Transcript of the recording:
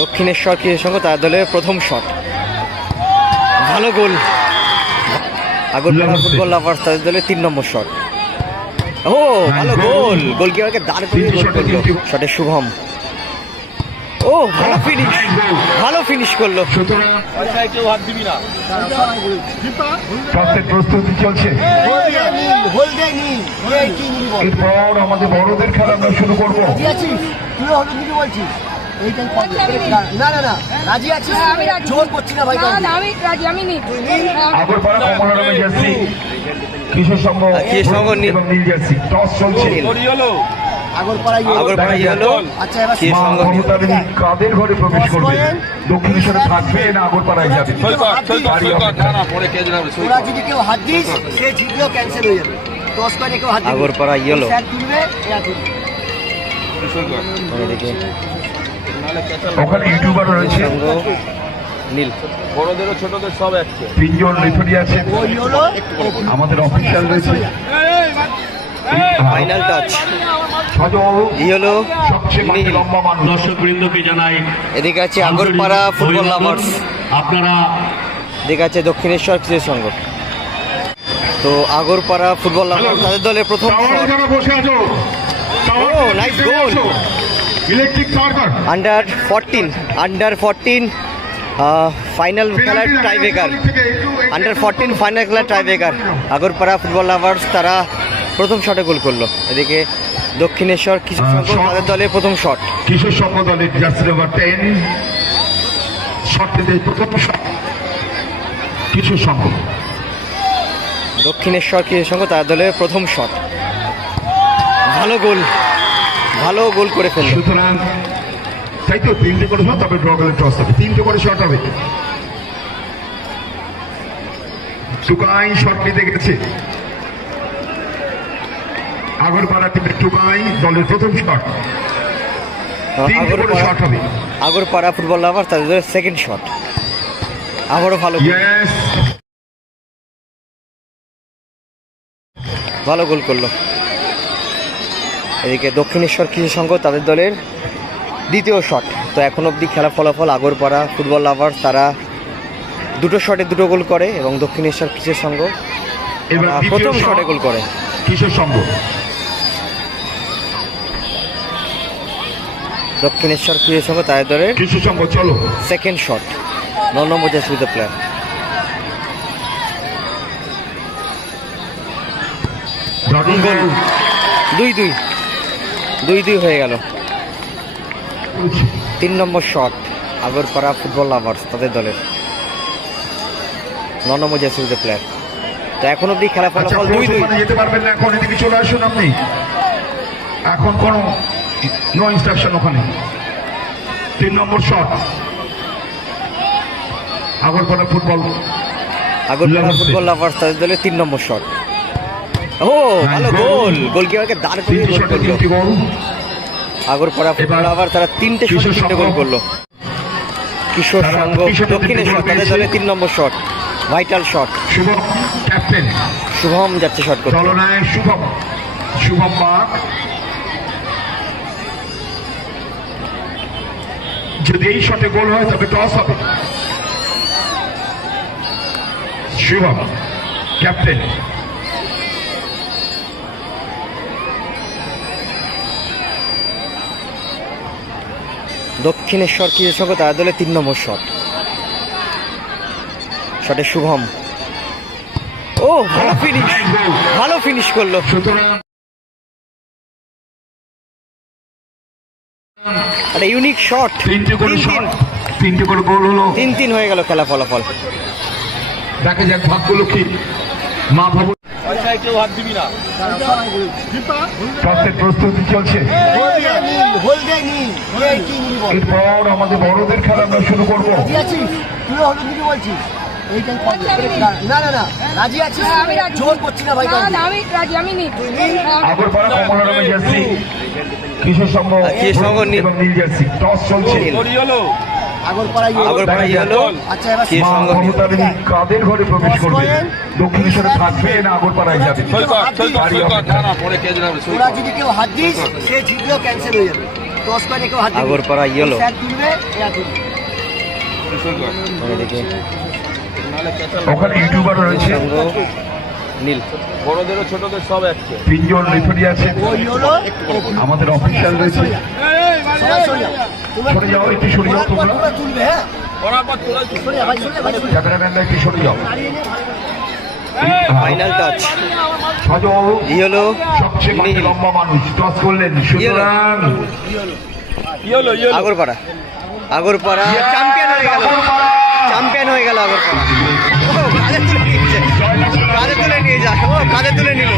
Dakshineswar cricket সংঘ তার দলের প্রথম শট, ভালো গোল। আগরপাড়া ফুটবল লাভার্স তাদের দলের 3 নম্বর শট। ও ভালো গোল, গোলকিপারকে দাঁড় করিয়ে গোল করলো। শটে শুভম। ও ভালো ফিনিশ, ভালো ফিনিশ করলো। প্রস্তুতি চলছে, এরপর আমাদের বড়দের খেলা আমরা শুরু করবো। আগরপাড়া কমলা রঙের জার্সি, কিশোর সংঘ এবং নীল জার্সি। টস চলছে, কাদের ঘরে প্রবেশ করবে? দক্ষিণেশ্বরে থাকবে না আগরপাড়ায় যাবে? আগরপাড়া ইয়েলো, ওখানে ইউটিউবার রয়েছে, নীল, বড়দের ছোটদের সব একসাথে। 3 জন রেফারি আছে, আমাদের অফিসিয়াল রয়েছে। ফাইনাল টাচ, ইয়েলো সবচেয়ে লম্বা মানুষ। দর্শক বৃন্দকে জানাই এদিকে আছে আগরপাড়া ফুটবল লাভার্স, আপনারা এদিকে আছে দক্ষিণেশ্বর ক্রিকেট সংঘ। তো আগরপাড়া ফুটবল লাভার্স তাদের দলের প্রথম শট। ও নাইস গোল। আন্ডার 14 ফাইনাল খেলার টাইব্রেকার, আন্ডার 14 ফাইনাল খেলার টাইব্রেকার। আগরপাড়া ফুটবল লাভার্স তারা প্রথম শটে গোল করলো। এদিকে দক্ষিণেশ্বর কিশোর সংঘ তাদের দলের প্রথম শট। কিশোর সংঘ দলের জার্সি নাম্বার 10 শটে প্রথম শট কিশোর সংঘ। দক্ষিণেশ্বর কিশোর সংঘ তাদের দলের প্রথম শট, ভালো গোল, ভালো গোল করে ফেললো। সুতরাং তাই তো 3টে করে শট, তবে ড্র করলে টস হবে। 3টে করে শট হবে। টুকাই শট নিতে গেছে আগরপাড়া টিমের। টুকাই দলের প্রথম শট, 3টে করে শট হবে। আগরপাড়া ফুটবল লাভার্স তাদের দলের সেকেন্ড শট, আবারও ভালো গোল, ভালো গোল করলো। এদিকে দক্ষিণেশ্বর কৃষি সংঘ তাদের দলের দ্বিতীয় শট। তো এখন অবধি খেলা ফলাফল আগরপাড়া ফুটবল লাভার্স তারা 2টো শটে 2টো গোল করে এবং দক্ষিণেশ্বর কৃষি সংঘ প্রথম শটে গোল করে। কিশোর সংঘ, দক্ষিণেশ্বর কৃষি সংঘ তাদের দলের কিশোর সংঘ চলো সেকেন্ড শট, 9 নম্বর জার্সি প্লেয়ার। 2-2 হয়ে গেল। 3 নম্বর শট আগরপাড়া ফুটবল লাভার্স তাদের দলের, 9 নম্বর জার্সি প্লেয়ার। তো এখন অব্দি খেলা ফলাফল 2-2। যেতে পারবেন না, এখন এদিকে চলে আসুন আপনি। এখন কোনো নো ইনস্ট্রাকশন ওখানে। 3 নম্বর শট আগরপাড়া ফুটবল লাভার্স তাদের দলের 3 নম্বর শট। ও ভালো গোল, গোলকিপারকে দাঁড় করিয়ে গোল করলো। আগরপাড়া ফুটবল লাভার্স তারা 3টে গোল করলো। কিশোর সংঘ দক্ষিণেশ্বর তাদের দলের 3 নম্বর shot, vital shot. Shubham captain, Shubham যাচ্ছে শট করতে। চলনায় শুভম বাগ। যদি এই শটে গোল হয় তবে টস হবে। শুভম ক্যাপ্টেন, দক্ষিণেশ্বর ক্রিকেট সংঘ তাদের দলের 3 নম্বর শট। শটে শুভম। ও ভালো ফিনিশ, ভালো ফিনিশ করলো। সুতরাং একটা ইউনিক শট। 3টে করে গোল হলো। 3-3 হয়ে গেল খেলা ফলাফল। দেখা যাক ভাগ্যগুলো কি। মা ভাবু প্রস্তুতি চলছে, এরপর আমাদের বড়দের খেলা আমরা শুরু করবো। আগরপাড়া কমলা রঙের জার্সি, কিশোর সংঘ এবং নীল জার্সি। টস চলছে, কাদের ঘরে প্রবেশ করবে? দক্ষিণেশ্বরে থাকবে না আগরপাড়ায় যাবে? ওরা যদি কেউ হাত দিস সে জিতলেও ক্যান্সেল হয়ে যাবে। আগরপাড়া ইয়েলো ওখানে ইউটিউবার রয়েছে, সঙ্গ নীল। বড়দেরও ছোটদের সব একসাথে। 3 জন রেফারি আছে, আমাদের অফিসিয়াল রয়েছে। সরে যাও, একটু সরে যাও তোমরা, ক্যামেরাম্যানরা একটু সরে যাও। ফাইনাল টাচ সজল ইয়েলো সবচেয়ে মাঠে নীল। লম্বা মানুষ টস করলেন, সুতরাং আগরপাড়া চ্যাম্পিয়ন হয়ে গেল, চ্যাম্পিয়ন হয়ে গেল আগরপাড়া। ও, কাঁধে তুলে নিয়ে যায়, ও কাঁধে তুলে নিল।